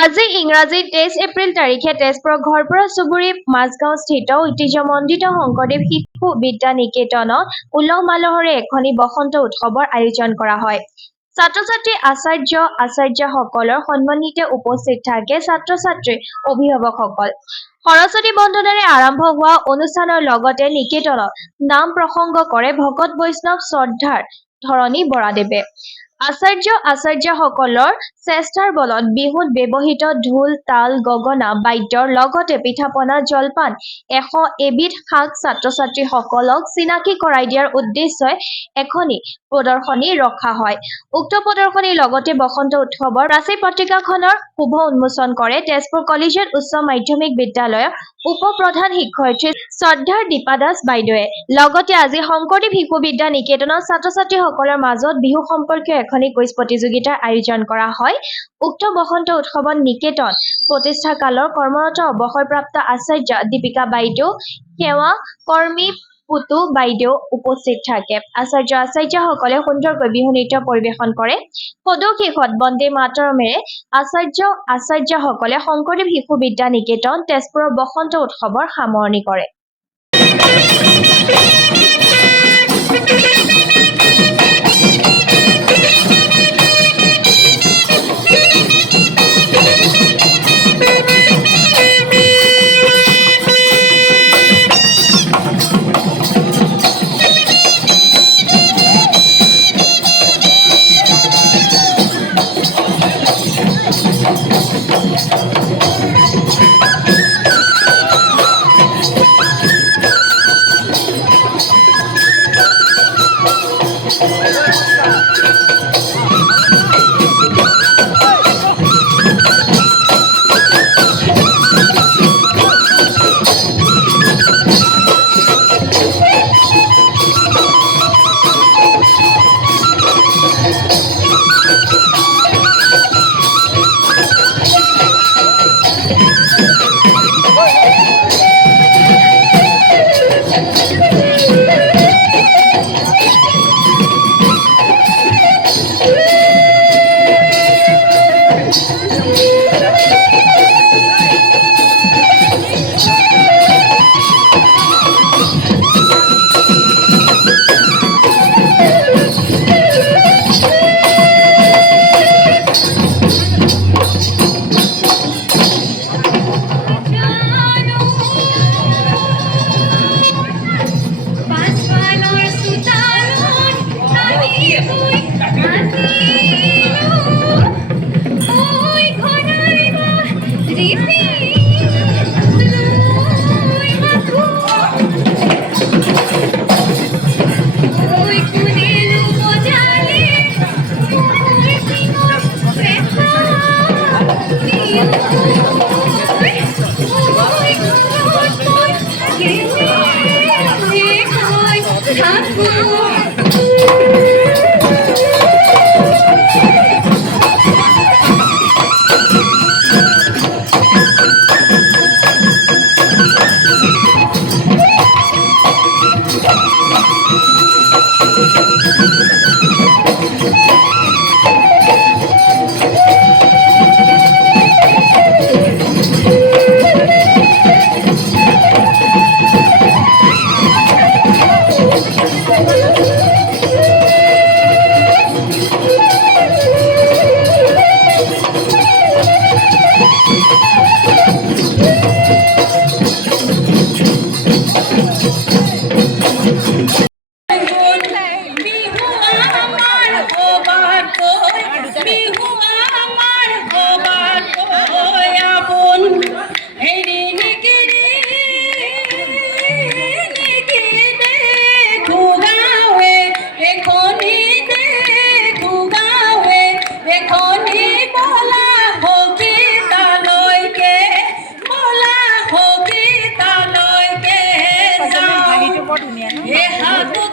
আজি ইংৰাজী 23 এপ্ৰিল তাৰিখে তেজপুৰৰ ঘৰপুৰা চুবুৰী মাজগাঁওস্থিত ঐতিহ্যমণ্ডিত শংকৰদেৱ শিশু বিদ্যা নিকেতনত উলহ মালহেৰে এখনি বসন্ত উৎসৱৰ আয়োজন কৰা হয়। ছাত্ৰ-ছাত্ৰী আচাৰ্যসকলৰ সন্মানিতে উপস্থিত থাকে ছাত্ৰ-ছাত্ৰীৰ অভিভাৱকসকল। সৰস্বতী বন্দনেৰে আৰম্ভ হোৱা অনুষ্ঠানৰ লগতে নিকেতনত নাম প্ৰসংগ কৰে ভকত বৈষ্ণৱ শ্ৰদ্ধাৰ ধৰণী বৰাদেৱে। আচাৰ্যসকলৰ চেষ্টাৰ বলত বিহুত ব্যৱহৃত ঢোল, তাল, গগনা, বাদ্যৰ লগতে পিঠা-পনা, জলপান 100 এবিধ শাক ছাত্ৰ-ছাত্ৰীসকলক চিনাকি কৰাই দিয়াৰ উদ্দেশ্যে এখনি প্ৰদৰ্শনী ৰখা হয়। উক্ত প্ৰদৰ্শনীৰ লগতে বসন্ত উৎসৱৰ প্ৰাচী পত্ৰিকাখনৰ শুভ উন্মোচন কৰে তেজপুৰ কলেজিয়েট উচ্চ মাধ্যমিক বিদ্যালয়ৰ উপ-প্ৰধান শিক্ষয়িত্ৰী শ্ৰদ্ধাৰ দীপা দাস বাইদেৱে। লগতে আজি শংকৰদেৱ শিশু বিদ্যা নিকেতনত ছাত্ৰ-ছাত্ৰীসকলৰ মাজত বিহু সম্পৰ্কীয় এখনি কুইজ প্ৰতিযোগিতাৰ আয়োজন কৰা হয়। উক্ত বসন্ত উৎসৱত নিকেতন প্ৰতিষ্ঠাকালৰ কৰ্মৰত অৱসৰপ্ৰাপ্ত আচাৰ্য দীপিকা বাইদেউ, সেৱা কৰ্মী পুতু বাইদেউ উপস্থিত থাকে। আচাৰ্যসকলে সুন্দৰকৈ বিহু নৃত্য পৰিৱেশন কৰে। সদৌ-শেষত বন্দে মাতৰমেৰে আচাৰ্যসকলে শংকৰদেৱ শিশু বিদ্যা নিকেতন তেজপুৰৰ বসন্ত উৎসৱৰ সামৰণি কৰে। ধুনীয়া